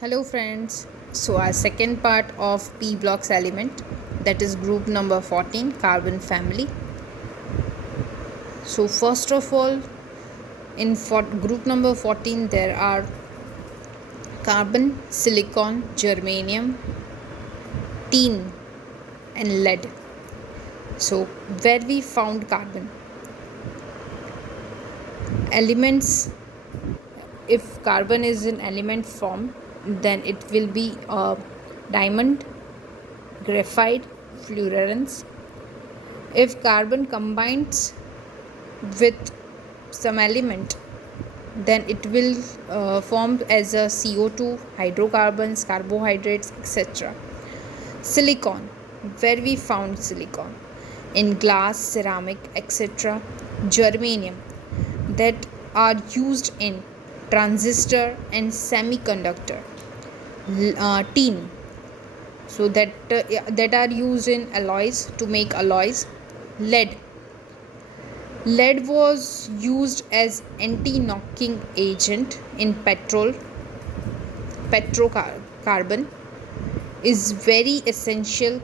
Hello friends. So our second part of P blocks element, that is group number 14, carbon family. So first of all, in group number 14 there are carbon, silicon, germanium, tin and lead. So where we found carbon elements, if carbon is in element form, then it will be diamond, graphite, fluorines. If carbon combines with some element, then it will form as a CO2, hydrocarbons, carbohydrates, etc. Silicon, where we found silicon in glass, ceramic, etc. Germanium, that are used in transistor and semiconductor. Tin, so that are used in alloys, to make alloys. Lead was used as anti-knocking agent in petrocarbon is very essential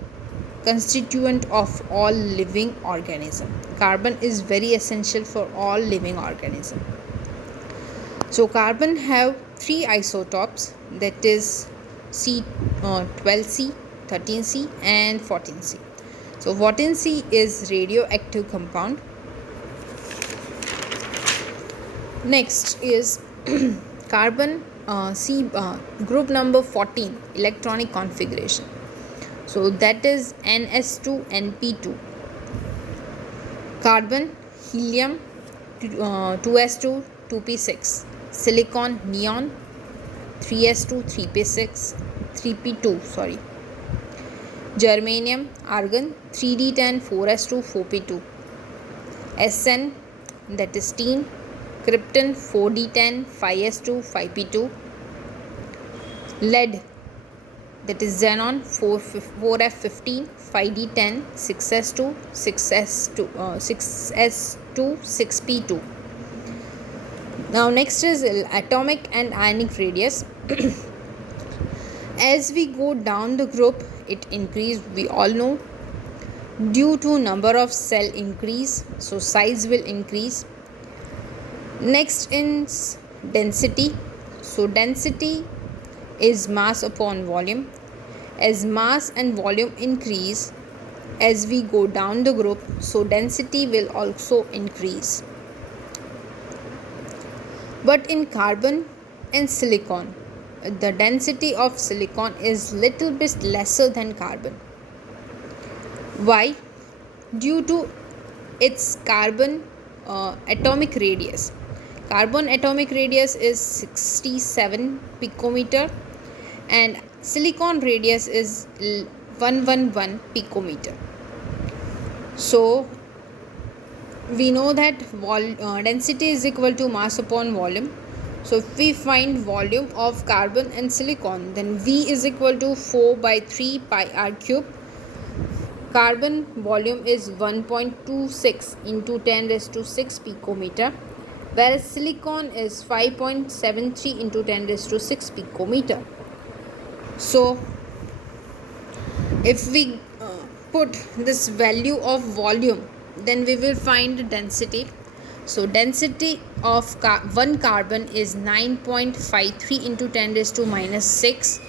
constituent of all living organism. Carbon is very essential for all living organism. So carbon have three isotopes, that is C 12C, 13C and 14C. So 14C is radioactive compound. Next is carbon C group number 14, electronic configuration. So that is NS2 NP2. Carbon, helium, 2s2 2p6. Silicon, neon, 3s2 3p6 3p2 sorry. Germanium, argon, 3d10 4s2 4p2. Sn, that is tin. Krypton, 4d10 5s2 5p2. Lead, that is xenon, 4f15 5d10 6s2 6s2 6p2. Now next is atomic and ionic radius. As we go down the group, it increase, we all know, due to number of cell increase, so size will increase. Next is density. So density is mass upon volume. As mass and volume increase as we go down the group, so density will also increase. But in carbon and silicon, the density of silicon is little bit lesser than carbon. Why? Due to its carbon atomic radius. Carbon atomic radius is 67 picometer and silicon radius is 111 picometer. So we know that density is equal to mass upon volume. So if we find volume of carbon and silicon, then V is equal to 4 by 3 pi r cube. Carbon volume is 1.26 into 10 raised to 6 picometer, whereas silicon is 5.73 into 10 raised to 6 picometer. So if we put this value of volume, then we will find density. So density of one carbon is 9.53 into 10 raised to minus 6,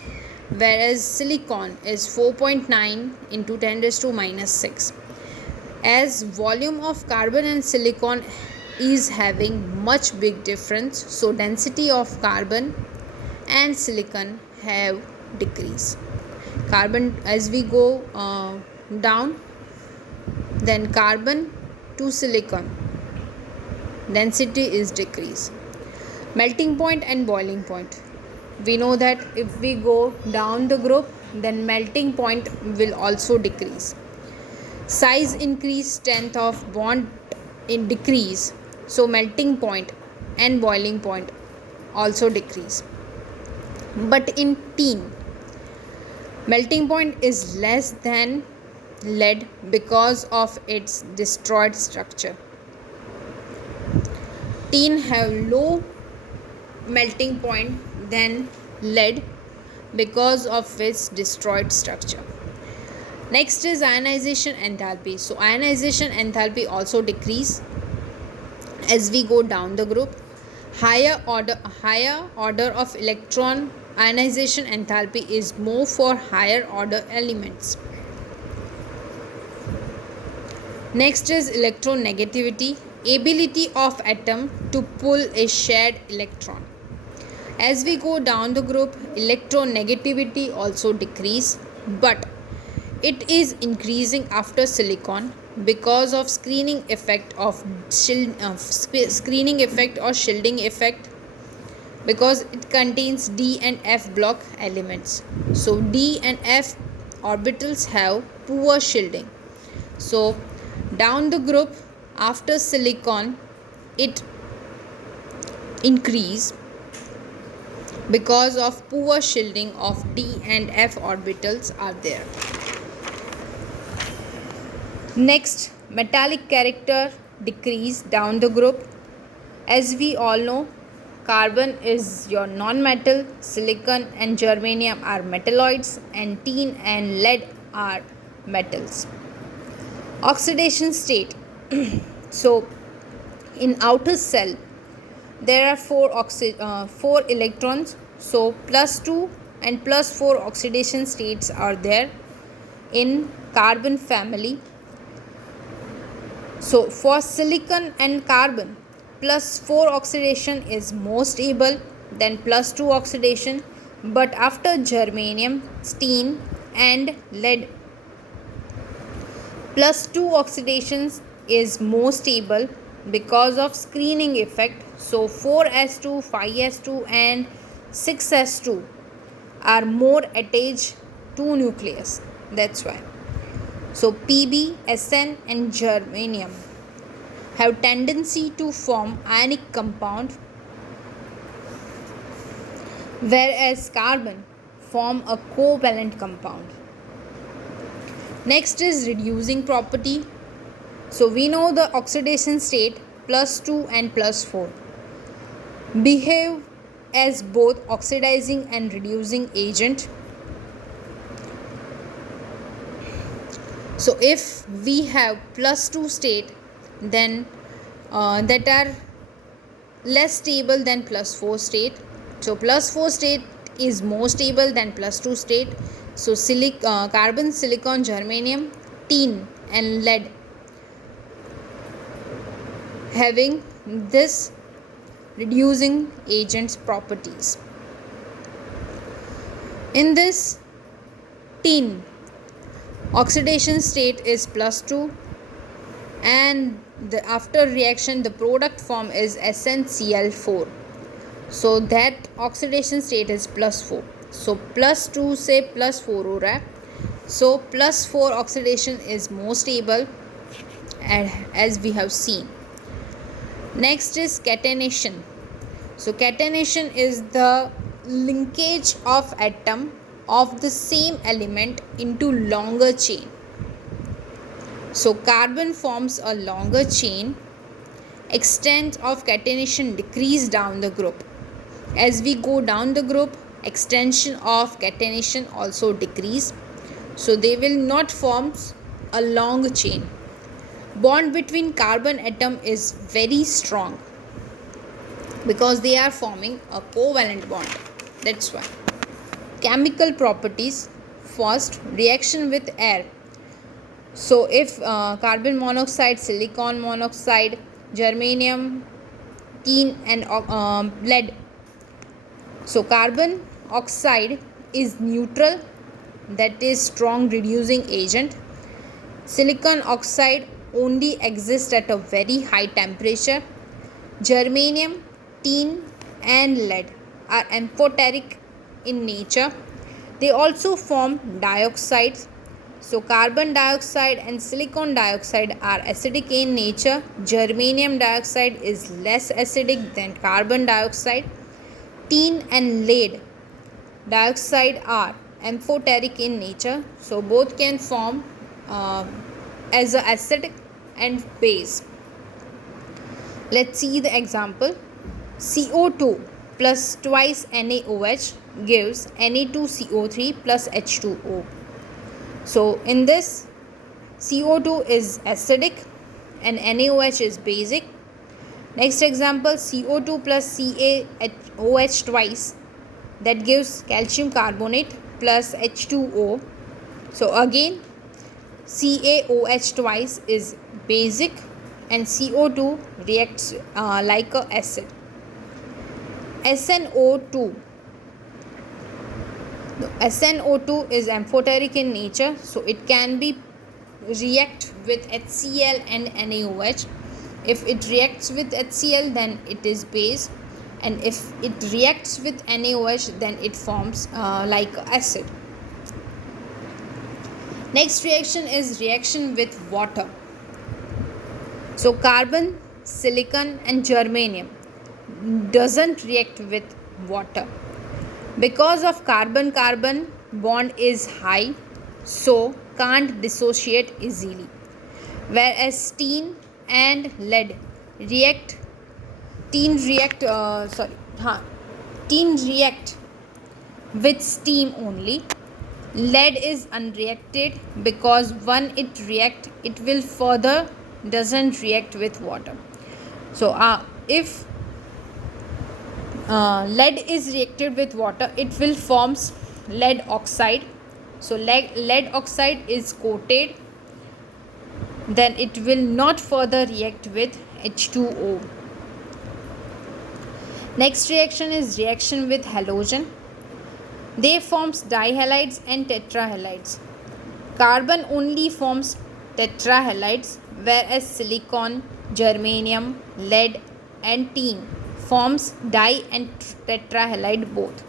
whereas silicon is 4.9 into 10 raised to minus 6. As volume of carbon and silicon is having much big difference, so density of carbon and silicon have decreased. Carbon, as we go down, then carbon to silicon density is decreased. Melting point and boiling point. We know that if we go down the group, then melting point will also decrease. Size increase, strength of bond in decrease, so melting point and boiling point also decrease. But in tin, melting point is less than lead because of its destroyed structure. Tin have low melting point than lead because of its destroyed structure. Next is ionization enthalpy. So ionization enthalpy also decrease as we go down the group. Higher order of electron ionization enthalpy is more for higher order elements. Next is electronegativity, ability of atom to pull a shared electron. As we go down the group, electronegativity also decrease, but it is increasing after silicon because of screening effect or shielding effect, because it contains D and F block elements. So D and F orbitals have poor shielding. So down the group after silicon it increase because of poor shielding of D and F orbitals are there. Next, metallic character decrease down the group. As we all know, carbon is your non-metal, silicon and germanium are metalloids, and tin and lead are metals. Oxidation state. So in outer cell there are four electrons, so +2 and +4 oxidation states are there in carbon family. So for silicon and carbon, +4 oxidation is more stable than +2 oxidation, but after germanium, tin and lead, +2 oxidations is more stable because of screening effect. So 4s2, 5s2 and 6s2 are more attached to nucleus. That's why. So Pb, Sn and germanium have tendency to form ionic compound, whereas carbon form a covalent compound. Next is reducing property. So we know the oxidation state +2 and +4 behave as both oxidizing and reducing agent. So if we have +2 state, then that are less stable than +4 state. So +4 state is more stable than +2 state. So carbon, silicon, germanium, tin and lead having this reducing agents properties. In this tin, oxidation state is +2 and after reaction the product form is SnCl4. So that oxidation state is +4. So +2 से +4 हो रहा है. So +4 oxidation is more stable, and as we have seen. Next is catenation. So catenation is the linkage of atom of the same element into longer chain. So carbon forms a longer chain. Extent of catenation decrease down the group. As we go down the group, extension of catenation also decrease. So they will not form a long chain. Bond between carbon atom is very strong because they are forming a covalent bond. That's why. Chemical properties. First, reaction with air. So if carbon monoxide, silicon monoxide, germanium, tin and lead. So carbon oxide is neutral, that is strong reducing agent. Silicon oxide only exists at a very high temperature. Germanium, tin and lead are amphoteric in nature. They also form dioxides. So carbon dioxide and silicon dioxide are acidic in nature. Germanium dioxide is less acidic than carbon dioxide. Tin and lead dioxide are amphoteric in nature. So both can form as a acid and base. Let's see the example. CO2 plus twice NaOH gives Na2CO3 plus H2O. So in this, CO2 is acidic and NaOH is basic. Next example, CO2 plus CaOH twice, that gives calcium carbonate plus H2O. So again, CaOH twice is basic and CO2 reacts like a acid. SnO2. SnO2 is amphoteric in nature, so it can be react with HCl and NaOH. If it reacts with HCl, then it is base, and if it reacts with NaOH, then it forms like acid. Next reaction is reaction with water. So carbon, silicon and germanium doesn't react with water because of carbon-carbon bond is high, so can't dissociate easily, whereas tin and lead react with steam only. Lead is unreacted because when it react, it will further doesn't react with water. So if lead is reacted with water, it will forms lead oxide. So lead oxide is coated, then it will not further react with H2O. Next reaction is reaction with halogen. They forms dihalides and tetrahalides. Carbon only forms tetrahalides, whereas silicon, germanium, lead and tin forms di and tetrahalide both.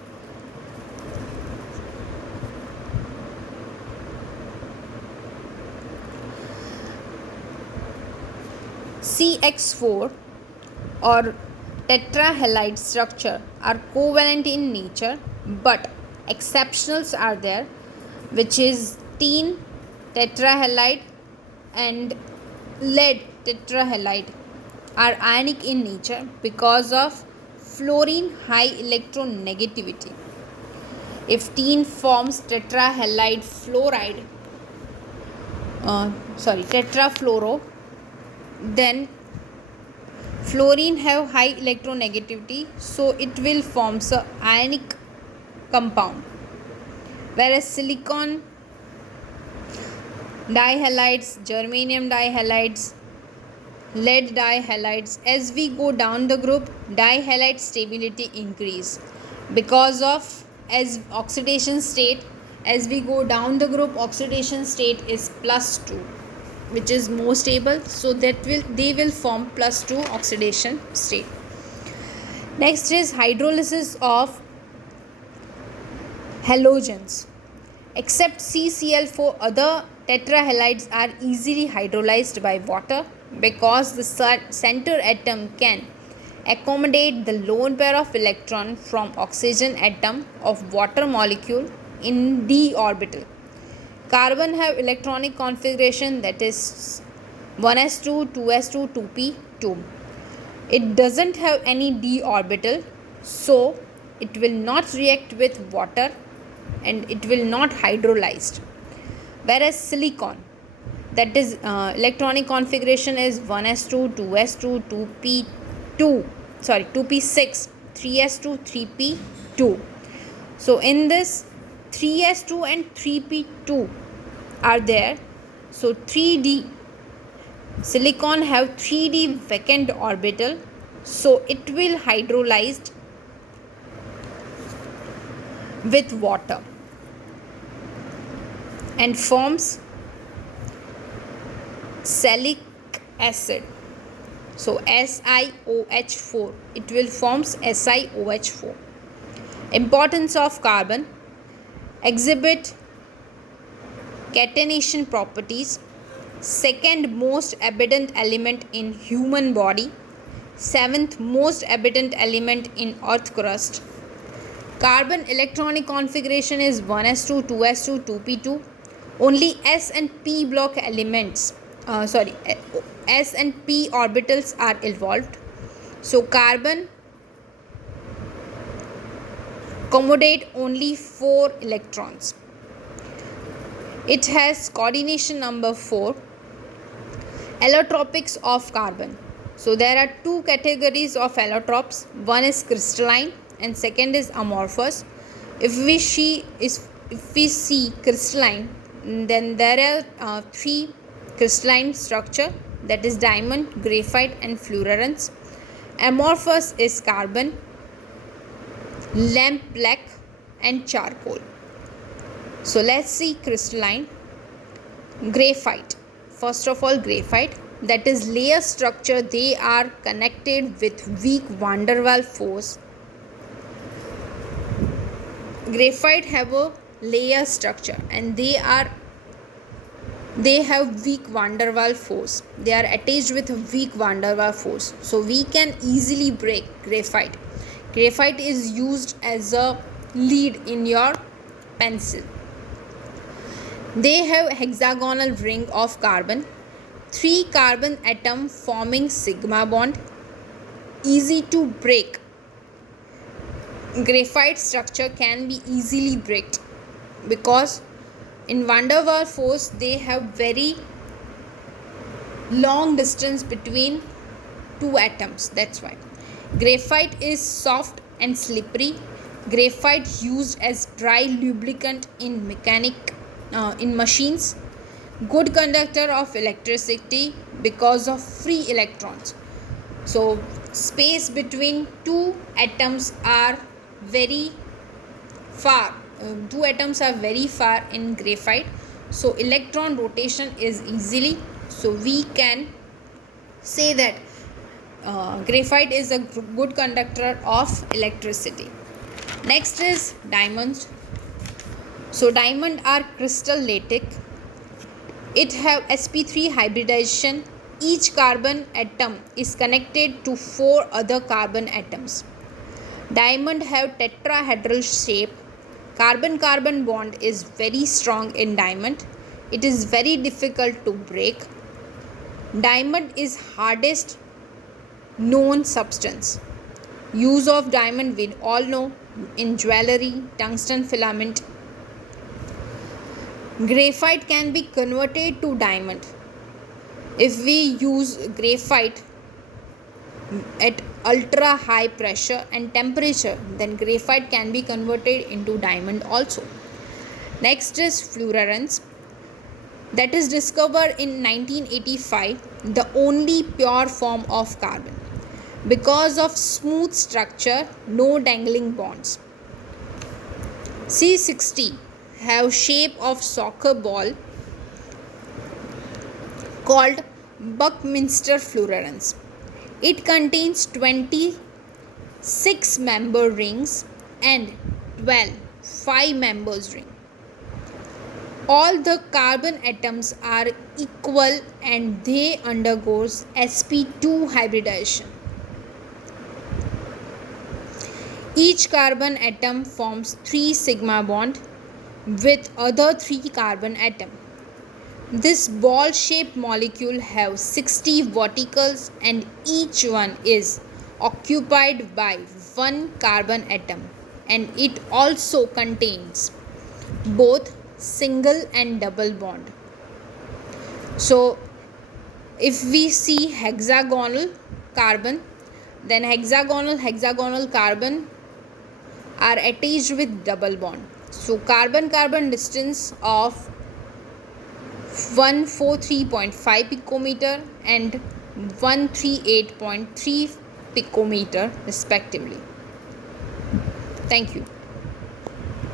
CH4 or tetrahalide structure are covalent in nature, but exceptionals are there, which is tin tetrahalide and lead tetrahalide are ionic in nature because of fluorine high electronegativity. If tin forms tetrahalide fluoride, tetrafluoro, then fluorine have high electronegativity, so it will forms a ionic compound, whereas silicon dihalides, germanium dihalides, lead dihalides, as we go down the group, dihalide stability increase because of as oxidation state. As we go down the group, oxidation state is +2, which is more stable, so they will form +2 oxidation state. Next is hydrolysis of halogens. Except CCl4, other tetrahalides are easily hydrolyzed by water because the center atom can accommodate the lone pair of electron from oxygen atom of water molecule in d orbital. Carbon have electronic configuration, that is 1s2, 2s2, 2p2. It doesn't have any d orbital, so it will not react with water and it will not hydrolyzed. Whereas silicon, that is electronic configuration is 1s2, 2s2, 2p6, 3s2, 3p2. So in this 3s2 and 3p2 are there, so 3d silicon have 3d vacant orbital, so it will hydrolyzed with water and forms salicylic acid. So SiOH4, it will forms SiOH4. Importance of carbon: exhibit catenation properties, second most abundant element in human body, seventh most abundant element in earth crust. Carbon electronic configuration is 1s2, 2s2, 2p2. Only s and p block elements s and p orbitals are involved. So carbon accommodate only 4 electrons. It has coordination number 4. Allotropics of carbon. So there are two categories of allotropes. One is crystalline and second is amorphous. If we see crystalline, then there are three crystalline structure, that is diamond, graphite and fluorines. Amorphous is carbon, lamp black and charcoal. So let's see crystalline. Graphite. First of all, graphite, that is layer structure. They are connected with weak van der Waals force. Graphite have a layer structure and they have weak van der Waals force. They are attached with a weak van der Waals force. So we can easily break graphite. Graphite is used as a lead in your pencil. They have hexagonal ring of carbon, 3 carbon atom forming sigma bond, easy to break. Graphite structure can be easily breaked because in van der Waals force they have very long distance between two atoms. That's why graphite is soft and slippery. Graphite used as dry lubricant in machines. Good conductor of electricity because of free electrons. So space between two atoms are very far. Two atoms are very far in graphite. So electron rotation is easily. So we can say that graphite is a good conductor of electricity. Next is diamonds. So diamond are crystal lattice. It have sp3 hybridization. Each carbon atom is connected to 4 other carbon atoms. Diamond have tetrahedral shape. Carbon-carbon bond is very strong in diamond. It is very difficult to break. Diamond is hardest known substance. Use of diamond we all know in jewelry, tungsten filament. Graphite can be converted to diamond. If we use graphite at ultra high pressure and temperature, then graphite can be converted into diamond also. Next is fluorines, that is discovered in 1985, the only pure form of carbon. Because of smooth structure, no dangling bonds. C60 have shape of soccer ball called Buckminster fluorines. It contains 26 member rings and 12 5-members ring. All the carbon atoms are equal and they undergoes sp2 hybridization. Each carbon atom forms 3 sigma bond with other 3 carbon atom. This ball-shaped molecule have 60 verticals and each one is occupied by 1 carbon atom, and it also contains both single and double bond. So if we see hexagonal carbon, then hexagonal carbon are attached with double bond. So carbon distance of 143.5 picometer and 138.3 picometer respectively. Thank you.